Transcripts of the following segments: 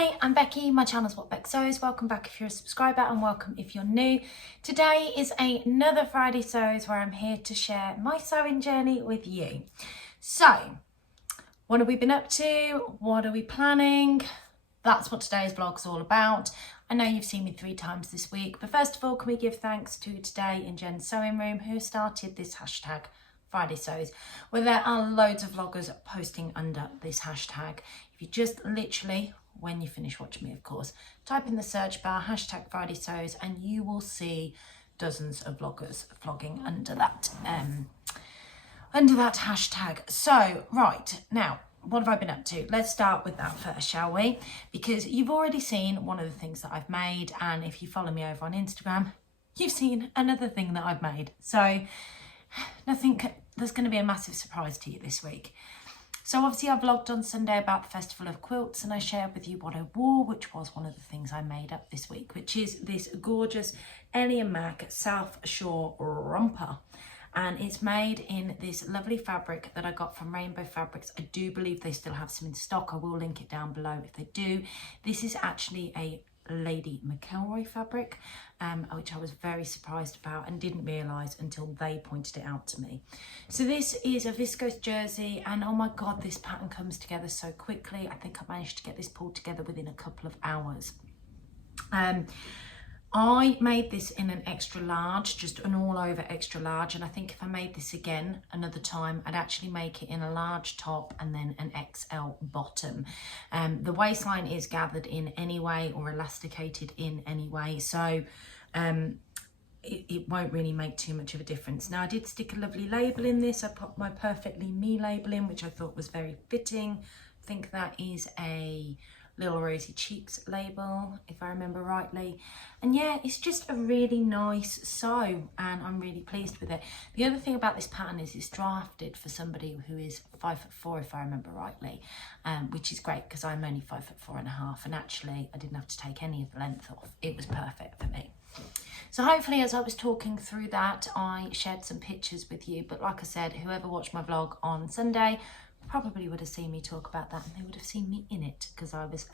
Hi, I'm Becky. My channel's What Beck Sews. Welcome back if you're a subscriber and welcome if you're new. Today is another Friday Sews where I'm here to share my sewing journey with you. So, what have we been up to? What are we planning? That's what today's vlog's all about. I know you've seen me 3 times this week, but first of all, can we give thanks to Today in Jen's Sewing Room who started this hashtag Friday Sews, where there are loads of vloggers posting under this hashtag. If you just literally, when you finish watching me of course, type in the search bar hashtag Friday Sews and you will see dozens of vloggers vlogging under that hashtag. So right, now what have I been up to? Let's start with that first, shall we? Because you've already seen one of the things that I've made, and if you follow me over on Instagram, you've seen another thing that I've made. So nothing, there's going to be a massive surprise to you this week. So obviously I vlogged on Sunday about the Festival of Quilts and I shared with you what I wore, which was one of the things I made up this week, which is this gorgeous Ellie and Mac Southshore romper. And it's made in this lovely fabric that I got from Rainbow Fabrics. I do believe they still have some in stock. I will link it down below if they do. This is actually a Lady McElroy fabric, which I was very surprised about and didn't realise until they pointed it out to me. So this is a viscose jersey, and oh my god, this pattern comes together so quickly. I think I managed to get this pulled together within a couple of hours. I made this in an extra large, just an all over extra large, and I think if I made this again another time, I'd actually make it in a large top and then an XL bottom. The waistline is gathered in anyway or elasticated in anyway, so it won't really make too much of a difference. Now I did stick a lovely label in this. I put my Perfectly Me label in, which I thought was very fitting. I think that is a Little Rosy Cheeks label, if I remember rightly. And yeah, it's just a really nice sew and I'm really pleased with it. The other thing about this pattern is it's drafted for somebody who is 5'4", if I remember rightly, which is great because I'm only 5'4.5", and actually I didn't have to take any of the length off. It was perfect for me. So hopefully as I was talking through that, I shared some pictures with you. But like I said, whoever watched my vlog on Sunday probably would have seen me talk about that, and they would have seen me in it because I was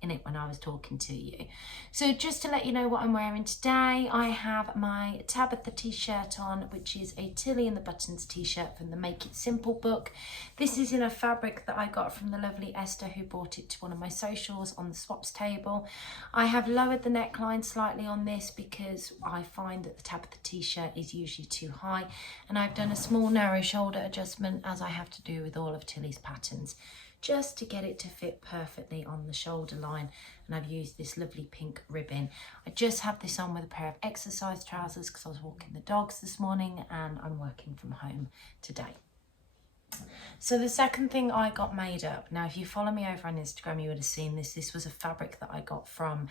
in it when I was talking to you. So just to let you know what I'm wearing today, I have my Tabitha t-shirt on, which is a Tilly and the Buttons t-shirt from the Make It Simple book. This is in a fabric that I got from the lovely Esther, who brought it to one of my socials on the swaps table. I have lowered the neckline slightly on this because I find that the Tabitha t-shirt is usually too high, and I've done a small narrow shoulder adjustment, as I have to do with all of Tilly's patterns, just to get it to fit perfectly on the shoulder line. And I've used this lovely pink ribbon. I just have this on with a pair of exercise trousers because I was walking the dogs this morning and I'm working from home today. So the second thing I got made up, now if you follow me over on Instagram you would have seen this. This was a fabric that I got from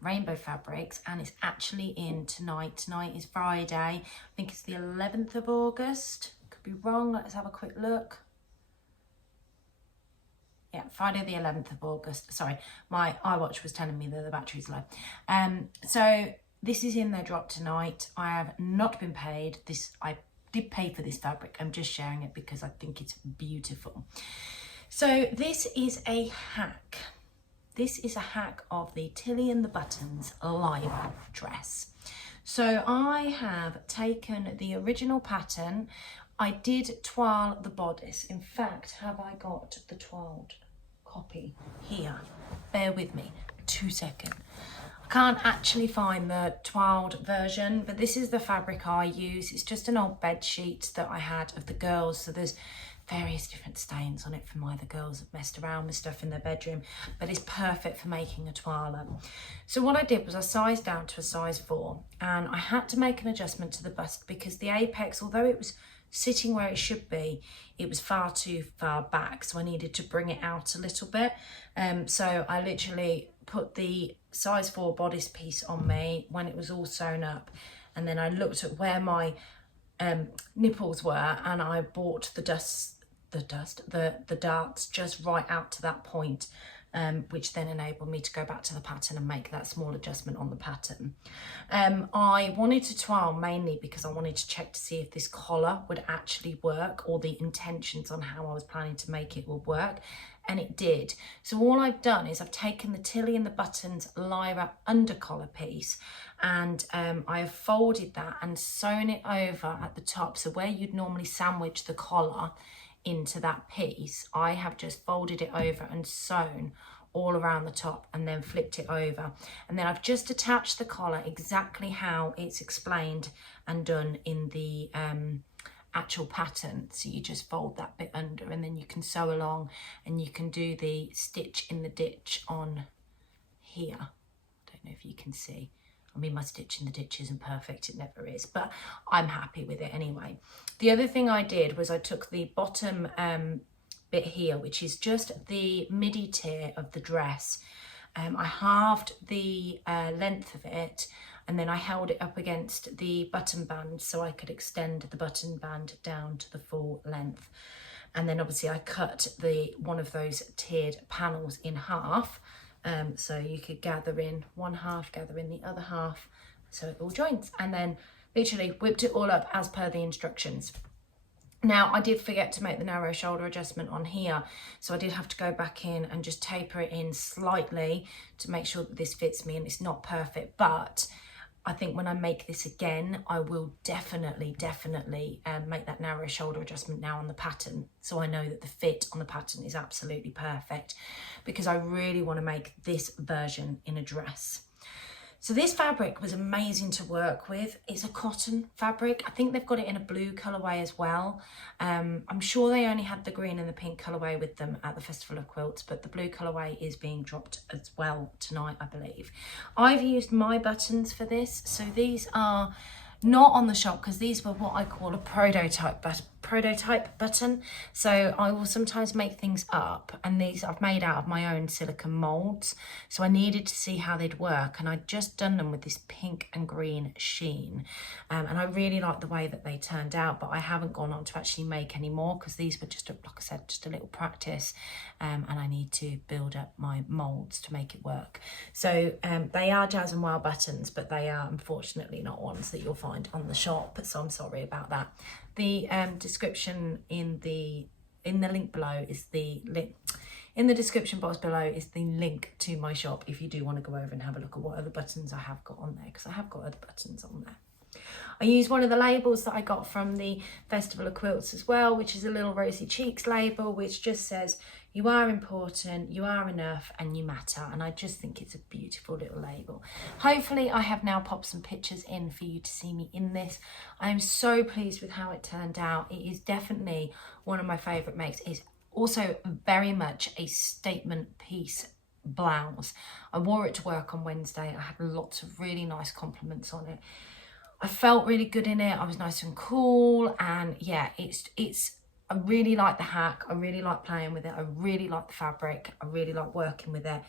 Rainbow Fabrics, and it's actually in tonight. Tonight is Friday, I think it's the 11th of August, could be wrong, let's have a quick look. Yeah, Friday the 11th of August. Sorry, my iWatch was telling me that the battery's low. So this is in their drop tonight. I have not been paid. I did pay for this fabric. I'm just sharing it because I think it's beautiful. So this is a hack. This is a hack of the Tilly and the Buttons Lyra dress. So I have taken the original pattern. I did toile the bodice. In fact, have I got the toiled copy here? Bear with me 2 seconds. I can't actually find the toiled version, but this is the fabric I use. It's just an old bed sheet that I had of the girls, so there's various different stains on it from why the girls have messed around with stuff in their bedroom, but it's perfect for making a toiler. So what I did was I sized down to a size 4, and I had to make an adjustment to the bust because the apex, although it was sitting where it should be, it was far too far back, so I needed to bring it out a little bit. So I literally put the size 4 bodice piece on me when it was all sewn up, and then I looked at where my nipples were, and I brought the darts just right out to that point, which then enabled me to go back to the pattern and make that small adjustment on the pattern. I wanted to trial mainly because I wanted to check to see if this collar would actually work, or the intentions on how I was planning to make it would work, and it did. So all I've done is I've taken the Tilly and the Buttons Lyra under collar piece, and I have folded that and sewn it over at the top. So where you'd normally sandwich the collar into that piece, I have just folded it over and sewn all around the top and then flipped it over. And then I've just attached the collar exactly how it's explained and done in the actual pattern. So you just fold that bit under, and then you can sew along and you can do the stitch in the ditch on here. I don't know if you can see. I mean, my stitch in the ditch isn't perfect, it never is, but I'm happy with it anyway. The other thing I did was I took the bottom bit here, which is just the midi tier of the dress. I halved the length of it, and then I held it up against the button band so I could extend the button band down to the full length. And then obviously I cut one of those tiered panels in half, so you could gather in one half, gather in the other half, so it all joins, and then literally whipped it all up as per the instructions. Now, I did forget to make the narrow shoulder adjustment on here, so I did have to go back in and just taper it in slightly to make sure that this fits me, and it's not perfect, but I think when I make this again, I will definitely make that narrow shoulder adjustment now on the pattern, so I know that the fit on the pattern is absolutely perfect, because I really want to make this version in a dress. So this fabric was amazing to work with. It's a cotton fabric. I think they've got it in a blue colourway as well. I'm sure they only had the green and the pink colourway with them at the Festival of Quilts, but the blue colourway is being dropped as well tonight, I believe. I've used my buttons for this. So these are not on the shop because these were what I call a prototype button. So I will sometimes make things up, and these I've made out of my own silicone molds. So I needed to see how they'd work, and I'd just done them with this pink and green sheen. And I really like the way that they turned out, but I haven't gone on to actually make any more because these were just, like I said, just a little practice. And I need to build up my molds to make it work. So they are Jazz and Wild buttons, but they are unfortunately not ones that you'll find on the shop. So I'm sorry about that. The description in the link below is the link. In the description box below is the link to my shop if you do want to go over and have a look at what other buttons I have got on there, because I have got other buttons on there. I used one of the labels that I got from the Festival of Quilts as well, which is a little Rosy Cheeks label, which just says, you are important, you are enough, and you matter. And I just think it's a beautiful little label. Hopefully I have now popped some pictures in for you to see me in this. I am so pleased with how it turned out. It is definitely one of my favourite makes. It's also very much a statement piece blouse. I wore it to work on Wednesday. I had lots of really nice compliments on it. I felt really good in it. I was nice and cool, and yeah, I really like the hack. I really like playing with it. I really like the fabric. I really like working with it.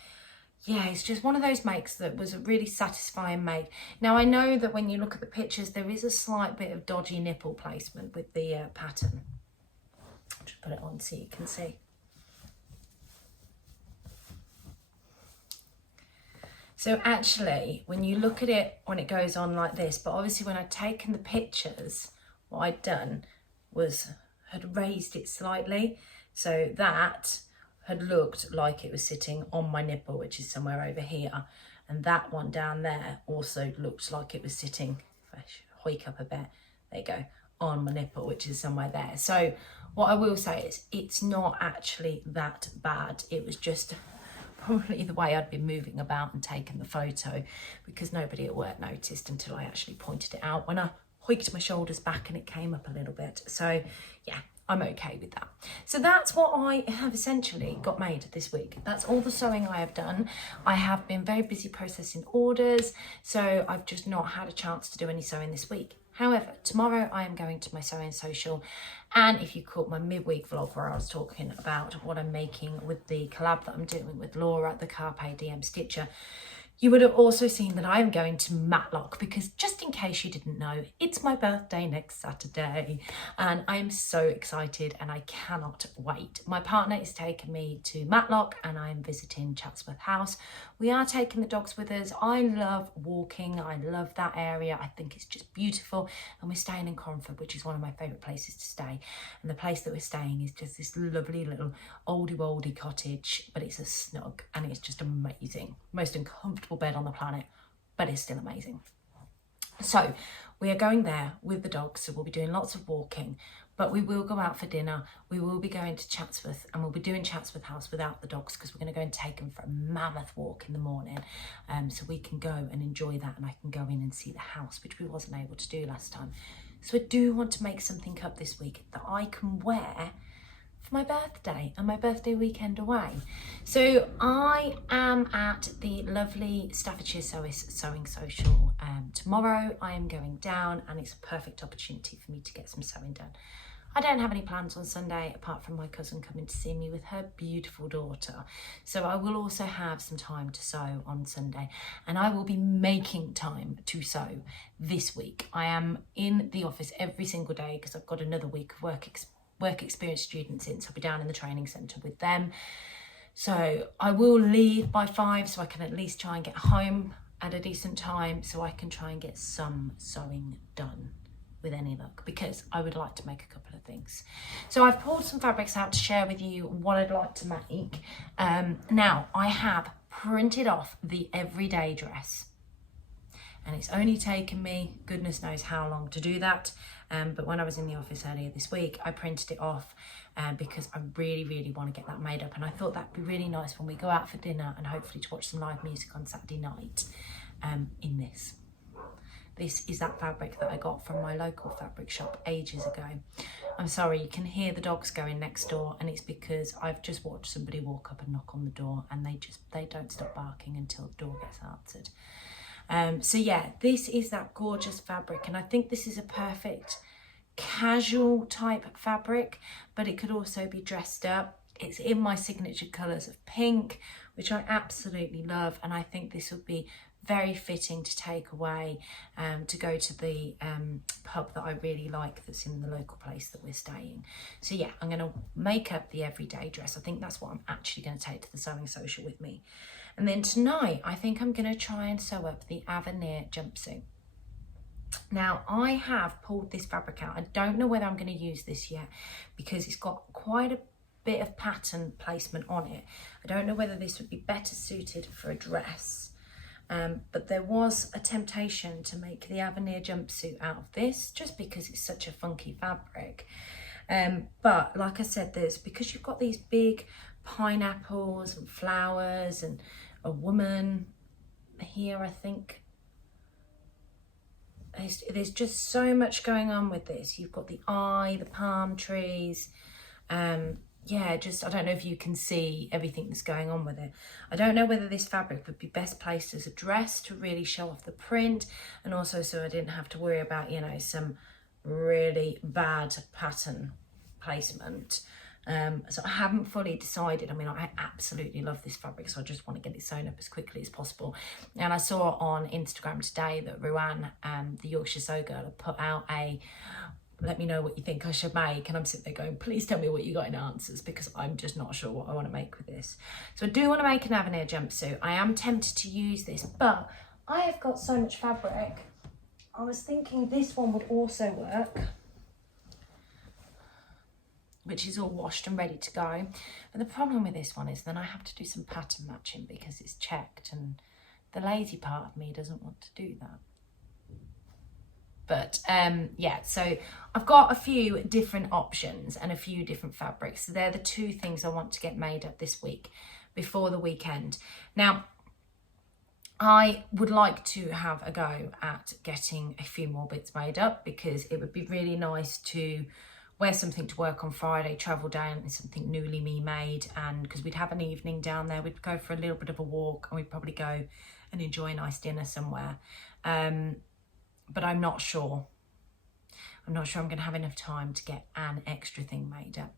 Yeah, it's just one of those makes that was a really satisfying make. Now, I know that when you look at the pictures, there is a slight bit of dodgy nipple placement with the pattern. I'll just put it on so you can see. So actually, when you look at it, when it goes on like this, but obviously when I'd taken the pictures, what I'd done was had raised it slightly. So that had looked like it was sitting on my nipple, which is somewhere over here. And that one down there also looked like it was sitting, if I hoik up a bit, there you go, on my nipple, which is somewhere there. So what I will say is it's not actually that bad. It was just probably the way I'd been moving about and taking the photo, because nobody at work noticed until I actually pointed it out when I hoiked my shoulders back and it came up a little bit. So yeah, I'm okay with that. So that's what I have essentially got made this week. That's all the sewing I have done. I have been very busy processing orders, so I've just not had a chance to do any sewing this week. However, tomorrow I am going to my sewing social, and if you caught my midweek vlog where I was talking about what I'm making with the collab that I'm doing with Laura, the Carpe Diem Stitcher, You would have also seen that I am going to Matlock because, just in case you didn't know, it's my birthday next Saturday and I am so excited and I cannot wait. My partner is taking me to Matlock and I am visiting Chatsworth House. We are taking the dogs with us. I love walking. I love that area. I think it's just beautiful, and we're staying in Cromford, which is one of my favourite places to stay. And the place that we're staying is just this lovely little oldie cottage, but it's a snug and it's just amazing. Most uncomfortable bed on the planet, but it's still amazing. So we are going there with the dogs, so we'll be doing lots of walking, but we will go out for dinner. We will be going to Chatsworth, and we'll be doing Chatsworth House without the dogs because we're going to go and take them for a mammoth walk in the morning, so we can go and enjoy that, and I can go in and see the house, which we wasn't able to do last time. So I do want to make something up this week that I can wear for my birthday and my birthday weekend away. So I am at the lovely Staffordshire Sewing Social. Tomorrow I am going down, and it's a perfect opportunity for me to get some sewing done. I don't have any plans on Sunday apart from my cousin coming to see me with her beautiful daughter. So I will also have some time to sew on Sunday, and I will be making time to sew this week. I am in the office every single day because I've got another week of work experience students in, so I'll be down in the training centre with them. So I will leave by 5 so I can at least try and get home at a decent time so I can try and get some sewing done with any luck, because I would like to make a couple of things. So I've pulled some fabrics out to share with you what I'd like to make. Now I have printed off the everyday dress, and it's only taken me goodness knows how long to do that, but when I was in the office earlier this week I printed it off because I really want to get that made up, and I thought that'd be really nice when we go out for dinner and hopefully to watch some live music on Saturday night in this. This is that fabric that I got from my local fabric shop ages ago. I'm sorry, you can hear the dogs going next door, and it's because I've just watched somebody walk up and knock on the door, and they don't stop barking until the door gets answered. So yeah, this is that gorgeous fabric, and I think this is a perfect casual type fabric, but it could also be dressed up. It's in my signature colours of pink, which I absolutely love, and I think this would be very fitting to take away to go to the pub that I really like that's in the local place that we're staying. So yeah, I'm going to make up the everyday dress. I think that's what I'm actually going to take to the sewing social with me. And then tonight I think I'm going to try and sew up the Avenir jumpsuit. Now I have pulled this fabric out. I don't know whether I'm going to use this yet because it's got quite a bit of pattern placement on it. I don't know whether this would be better suited for a dress. But there was a temptation to make the Avenir jumpsuit out of this just because it's such a funky fabric. But like I said, because you've got these big pineapples and flowers and a woman here, I think. There's just so much going on with this. You've got the eye, the palm trees, yeah, I don't know if you can see everything that's going on with it. I don't know whether this fabric would be best placed as a dress to really show off the print, and also so I didn't have to worry about, you know, some really bad pattern placement. So I haven't fully decided. I mean, I absolutely love this fabric, so I just want to get it sewn up as quickly as possible. And I saw on Instagram today that Ruan, the Yorkshire Sew Girl, had put out a let me know what you think I should make, and I'm sitting there going, please tell me what you got in answers, because I'm just not sure what I want to make with this. So I do want to make an Avenir jumpsuit. I am tempted to use this, but I have got so much fabric. I was thinking this one would also work, which is all washed and ready to go. But the problem with this one is then I have to do some pattern matching because it's checked, and the lazy part of me doesn't want to do that. But yeah, so I've got a few different options and a few different fabrics. So they're the two things I want to get made up this week before the weekend. Now, I would like to have a go at getting a few more bits made up, because it would be really nice to wear something to work on Friday, travel down in something newly me made, and because we'd have an evening down there, we'd go for a little bit of a walk, and we'd probably go and enjoy a nice dinner somewhere. But I'm not sure. I'm not sure I'm going to have enough time to get an extra thing made up.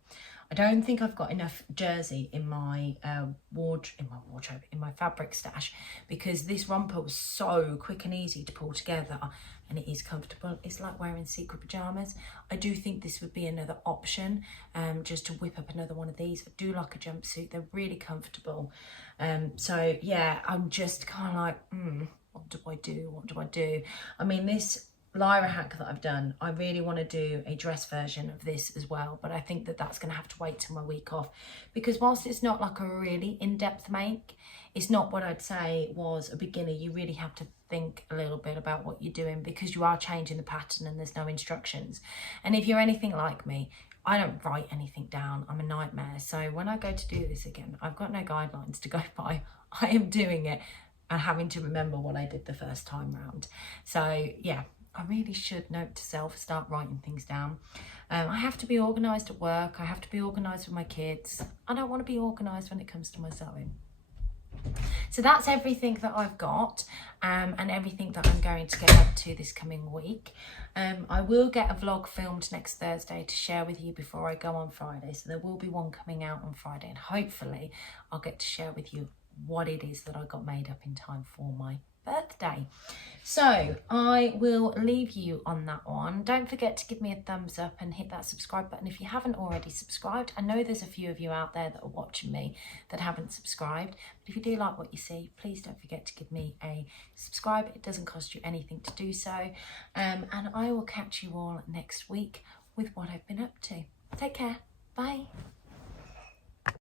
I don't think I've got enough jersey in my wardrobe, in my fabric stash, because this romper was so quick and easy to pull together, and it is comfortable. It's like wearing secret pajamas. I do think this would be another option, just to whip up another one of these. I do like a jumpsuit. They're really comfortable. So yeah, I'm just kind of like, what do I do? What do I do? I mean, this Lyra hack that I've done, I really want to do a dress version of this as well, but I think that that's going to have to wait till my week off, because whilst it's not like a really in-depth make, it's not what I'd say was a beginner. You really have to think a little bit about what you're doing, because you are changing the pattern and there's no instructions. And if you're anything like me, I don't write anything down. I'm a nightmare. So when I go to do this again, I've got no guidelines to go by. I am doing it and having to remember what I did the first time round. So yeah, I really should, note to self, start writing things down. I have to be organised at work. I have to be organised with my kids. I don't want to be organised when it comes to my sewing. So that's everything that I've got, and everything that I'm going to get up to this coming week. I will get a vlog filmed next Thursday to share with you before I go on Friday. So there will be one coming out on Friday, and hopefully I'll get to share with you what it is that I got made up in time for my birthday. So I will leave you on that one. Don't forget to give me a thumbs up and hit that subscribe button if you haven't already subscribed. I know there's a few of you out there that are watching me that haven't subscribed, but if you do like what you see, please don't forget to give me a subscribe. It doesn't cost you anything to do so, and I will catch you all next week with what I've been up to. Take care. Bye.